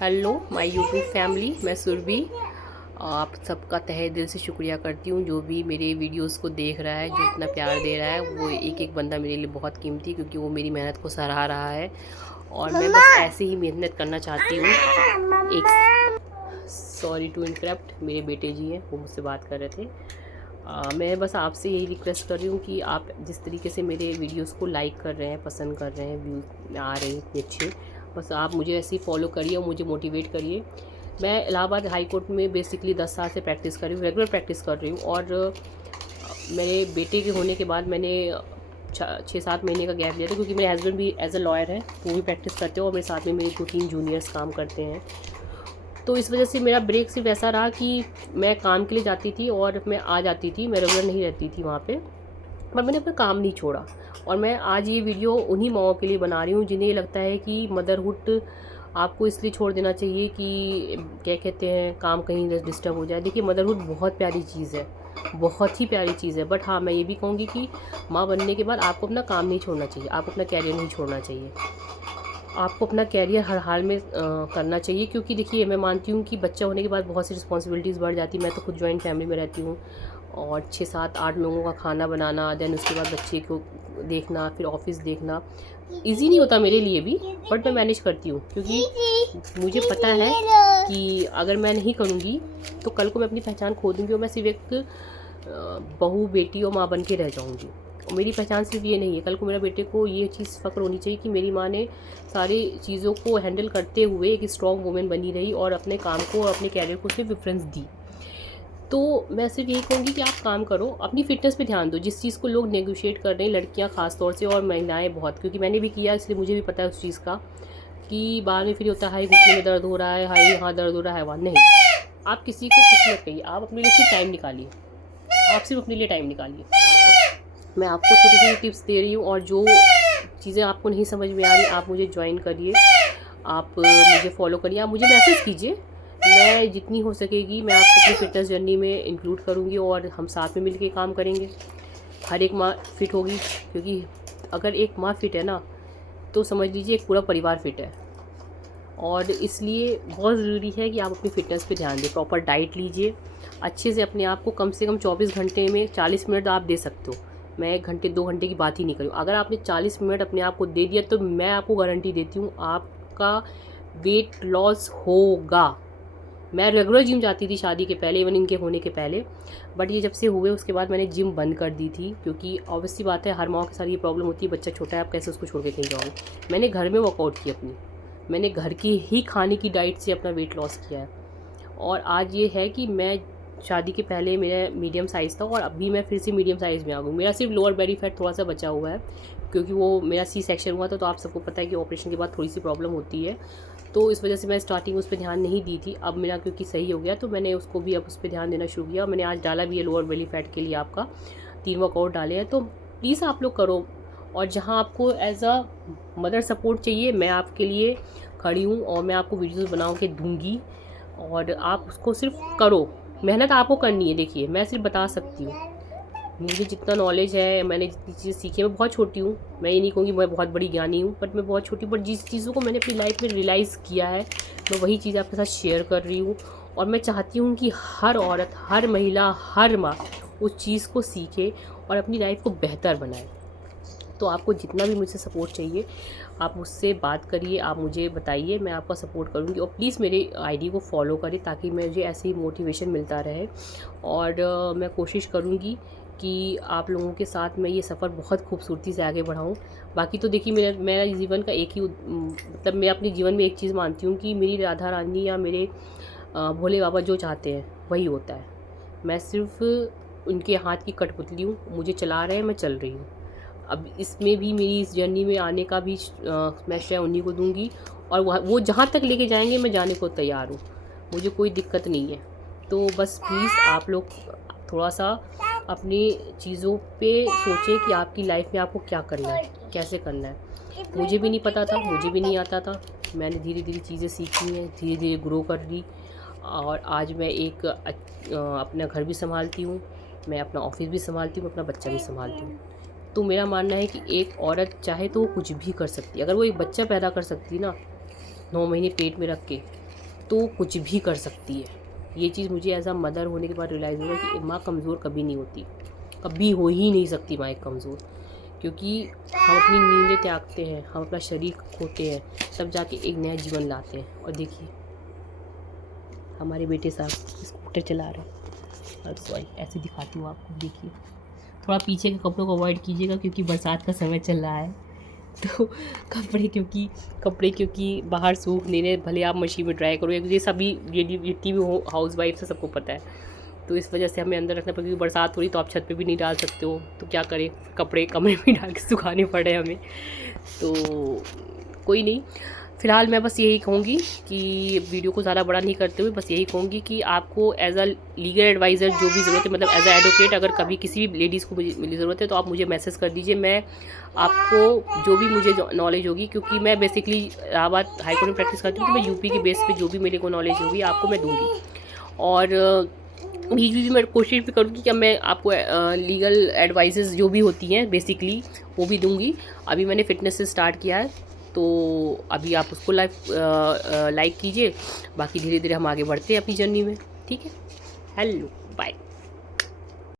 Hello my YouTube family, मैं सुरभि। आप सबका तहे दिल से शुक्रिया करती हूँ जो भी मेरे वीडियोस को देख रहा है, जो इतना प्यार दे रहा है। वो एक एक बंदा मेरे लिए बहुत कीमती, क्योंकि वो मेरी मेहनत को सराह रहा है और मैं बस ऐसे ही मेहनत करना चाहती हूँ। एक सॉरी टू इंटरप्ट, मेरे बेटे जी हैं, वो मुझसे बात कर रहे थे। मैं बस आपसे यही रिक्वेस्ट कर रही हूँ कि आप जिस तरीके से मेरे वीडियोस को लाइक कर रहे हैं, पसंद कर रहे हैं, व्यूज़ आ रहे हैं इतने अच्छे, बस आप मुझे ऐसे ही फॉलो करिए और मुझे मोटिवेट करिए। मैं इलाहाबाद हाई कोर्ट में बेसिकली 10 साल से प्रैक्टिस कर रही हूँ, रेगुलर प्रैक्टिस कर रही हूँ। और मेरे बेटे के होने के बाद मैंने 6-7 महीने का गैप लिया था, क्योंकि मेरे हस्बैंड भी एज अ लॉयर है, वो भी प्रैक्टिस करते हैं और मेरे साथ में मेरे 2-3 जूनियर्स काम करते हैं। तो इस वजह से मेरा ब्रेक सिर्फ ऐसा रहा कि मैं काम के लिए जाती थी और मैं आ जाती थी, मैं रेगुलर नहीं रहती थी वहाँ पे, पर मैंने अपना काम नहीं छोड़ा। और मैं आज ये वीडियो उन्हीं माओं के लिए बना रही हूँ जिन्हें ये लगता है कि मदरहुड आपको इसलिए छोड़ देना चाहिए कि क्या कहते हैं, काम कहीं डिस्टर्ब हो जाए। देखिए, मदरहुड बहुत प्यारी चीज़ है, बहुत ही प्यारी चीज़ है। बट हाँ, मैं ये भी कहूँगी कि माँ बनने के बाद आपको अपना काम नहीं छोड़ना चाहिए, आपको अपना कैरियर नहीं छोड़ना चाहिए, आपको अपना कैरियर हर हाल में करना चाहिए। क्योंकि देखिए, मैं मानती हूँ कि बच्चा होने के बाद बहुत सी रिस्पॉन्सिबिलिटीज़ बढ़ जाती है। मैं तो खुद जॉइंट फैमिली में रहती हूँ और 6-7-8 लोगों का खाना बनाना, देन उसके बाद बच्चे को देखना, फिर ऑफिस देखना इजी नहीं होता मेरे लिए भी, बट मैं मैनेज करती हूँ। क्योंकि मुझे पता है कि अगर मैं नहीं करूँगी तो कल को मैं अपनी पहचान खो दूँगी और मैं सिर्फ एक बहू, बेटी और माँ बन के रह जाऊँगी। और मेरी पहचान सिर्फ ये नहीं है, कल को मेरे बेटे को ये चीज़ फ़क्र होनी चाहिए कि मेरी माँ ने सारी चीज़ों को हैंडल करते हुए एक स्ट्रॉन्ग वुमेन बनी रही और अपने काम को और अपने कैरियर को सिर्फ प्रेफरेंस दी। तो मैं सिर्फ यही कहूँगी कि आप काम करो, अपनी फ़िटनेस पे ध्यान दो। जिस चीज़ को लोग नेगोशिएट कर रहे हैं, लड़कियाँ ख़ास तौर से और महिलाएँ बहुत, क्योंकि मैंने भी किया इसलिए मुझे भी पता है उस चीज़ का, कि बाद में फिर होता है हाई घुटने में दर्द हो रहा है, हाई यहाँ दर्द हो रहा है, वहाँ नहीं। आप किसी को कुछ मत कहिए, आप अपने लिए सिर्फ टाइम निकालिए, आप सिर्फ अपने लिए टाइम निकालिए। मैं आपको छोटी छोटी टिप्स दे रही हूँ, और जो चीज़ें आपको नहीं समझ में आ रही, आप मुझे ज्वाइन करिए, आप मुझे फॉलो करिए, आप मुझे मैसेज कीजिए। मैं जितनी हो सकेगी मैं आपको अपनी फ़िटनेस जर्नी में इंक्लूड करूँगी और हम साथ में मिलकर काम करेंगे। हर एक माँ फिट होगी, क्योंकि अगर एक माँ फिट है ना, तो समझ लीजिए एक पूरा परिवार फिट है। और इसलिए बहुत ज़रूरी है कि आप अपनी फ़िटनेस पे ध्यान दें, प्रॉपर डाइट लीजिए, अच्छे से अपने आप को कम से कम 24 घंटे में 40 मिनट आप दे सकते हो। मैं 1 घंटे 2 घंटे की बात ही नहीं करूँ, अगर आपने 40 मिनट अपने आप को दे दिया तो मैं आपको गारंटी देती हूँ आपका वेट लॉस होगा। मैं रेगुलर जिम जाती थी शादी के पहले, इवन इनके होने के पहले, बट ये जब से हुए उसके बाद मैंने जिम बंद कर दी थी। क्योंकि ऑब्वियसली बात है, हर माँ के साथ ये प्रॉब्लम होती है, बच्चा छोटा है, आप कैसे उसको छोड़ के कहीं जाओगे। मैंने घर में वर्कआउट की अपनी, मैंने घर की ही खाने की डाइट से अपना वेट लॉस किया है। और आज ये है कि मैं शादी के पहले मेरा मीडियम साइज़ था और अभी मैं फिर से मीडियम साइज़ में आ गई। मेरा सिर्फ लोअर बेली फैट थोड़ा सा बचा हुआ है, क्योंकि वो मेरा सी सेक्शन हुआ था, तो आप सबको पता है कि ऑपरेशन के बाद थोड़ी सी प्रॉब्लम होती है, तो इस वजह से मैं स्टार्टिंग उस पर ध्यान नहीं दी थी। अब मेरा क्योंकि सही हो गया तो मैंने उसको भी अब उस पर ध्यान देना शुरू किया, और मैंने आज डाला भी है लोअर बेली फैट के लिए आपका 3 वर्कआउट डाले हैं। तो प्लीज़ आप लोग करो, और जहाँ आपको एज अ मदर सपोर्ट चाहिए, मैं आपके लिए खड़ी हूँ और मैं आपको वीडियोज़ बना के दूँगी, और आप उसको सिर्फ करो। मेहनत आपको करनी है। देखिए, मैं सिर्फ बता सकती हूँ, मुझे जितना नॉलेज है, मैंने जितनी चीज़ें सीखी है, मैं बहुत छोटी हूँ, मैं ये नहीं कहूँगी मैं बहुत बड़ी ज्ञानी हूँ, बट मैं बहुत छोटी हूँ। बट जिस चीज़ों को मैंने अपनी लाइफ में रियलाइज़ किया है, मैं वही चीज़ आपके साथ शेयर कर रही हूँ। और मैं चाहती हूँ कि हर औरत, हर महिला, हर माँ उस चीज़ को सीखे और अपनी लाइफ को बेहतर बनाए। तो आपको जितना भी मुझसे सपोर्ट चाहिए, आप मुझसे बात करिए, आप मुझे बताइए, मैं आपका सपोर्ट करूँगी। और प्लीज़ मेरे आईडी को फॉलो करें, ताकि मुझे ऐसे ही मोटिवेशन मिलता रहे। और मैं कोशिश करूँगी कि आप लोगों के साथ मैं ये सफ़र बहुत खूबसूरती से आगे बढ़ाऊँ। बाकी तो देखिए, मेरा जीवन का एक ही मतलब मैं अपने जीवन में एक चीज़ मानती हूँ कि मेरी राधा रानी या मेरे भोले बाबा जो चाहते हैं वही होता है। मैं सिर्फ उनके हाथ की कठपुतली हूँ, मुझे चला रहे हैं, मैं चल रही हूँ। अब इसमें भी मेरी इस जर्नी में आने का भी मैं श्रेय उन्हीं को दूंगी, और वो जहाँ तक लेके जाएंगे मैं जाने को तैयार हूँ, मुझे कोई दिक्कत नहीं है। तो बस प्लीज़ आप लोग थोड़ा सा अपनी चीज़ों पे सोचें कि आपकी लाइफ में आपको क्या करना है, कैसे करना है। मुझे भी नहीं पता था, मुझे भी नहीं आता था, मैंने धीरे धीरे चीज़ें सीखी हैं, धीरे धीरे ग्रो कर ली, और आज मैं एक अपना घर भी संभालती हूँ, मैं अपना ऑफिस भी संभालती हूँ, अपना बच्चा भी संभालती हूँ। तो मेरा मानना है कि एक औरत चाहे तो वो कुछ भी कर सकती है। अगर वो एक बच्चा पैदा कर सकती है ना, 9 महीने पेट में रख के, तो कुछ भी कर सकती है। ये चीज़ मुझे एज अ मदर होने के बाद रियलाइज़ हुआ कि माँ कमज़ोर कभी नहीं होती, कभी हो ही नहीं सकती माँ एक कमज़ोर, क्योंकि हम अपनी नींदें त्यागते हैं, हम अपना शरीर खोते हैं, तब जाके एक नया जीवन लाते हैं। और देखिए हमारे बेटे साहब स्कूटर चला रहे हैं, सॉरी ऐसे दिखाती हूँ आपको, देखिए थोड़ा पीछे के कपड़ों को अवॉइड कीजिएगा क्योंकि बरसात का समय चल रहा है, तो कपड़े क्योंकि बाहर सूख नहीं रहे, भले आप मशीन में ड्राई करो, ये सभी जितनी भी हाउस वाइफ से सबको पता है। तो इस वजह से हमें अंदर रखना पड़ेगा, क्योंकि बरसात हो रही तो आप छत पे भी नहीं डाल सकते हो, तो क्या करें, कपड़े कमरे में डाल के सुखाने पड़े हमें। तो कोई नहीं, फ़िलहाल मैं बस यही कहूँगी कि वीडियो को ज़्यादा बड़ा नहीं करते हुए बस यही कहूँगी कि आपको एज अ लीगल एडवाइज़र जो भी ज़रूरत है, मतलब एज अ एडवोकेट, अगर कभी किसी भी लेडीज़ को मेरी ज़रूरत है तो आप मुझे मैसेज कर दीजिए। मैं आपको जो भी मुझे नॉलेज होगी, क्योंकि मैं बेसिकली इलाहाबाद हाई कोर्ट में प्रैक्टिस करती हूँ, तो मैं यूपी के बेस पे जो भी मेरे को नॉलेज होगी आपको मैं दूँगी। और बीच बीच में मैं कोशिश भी करूँगी कि मैं आपको लीगल एडवाइसेस जो भी होती हैं बेसिकली वो भी दूँगी। अभी मैंने फ़िटनेस से स्टार्ट किया है, तो अभी आप उसको लाइक कीजिए, बाकी धीरे धीरे हम आगे बढ़ते हैं अपनी जर्नी में। ठीक है, हेलो, बाय।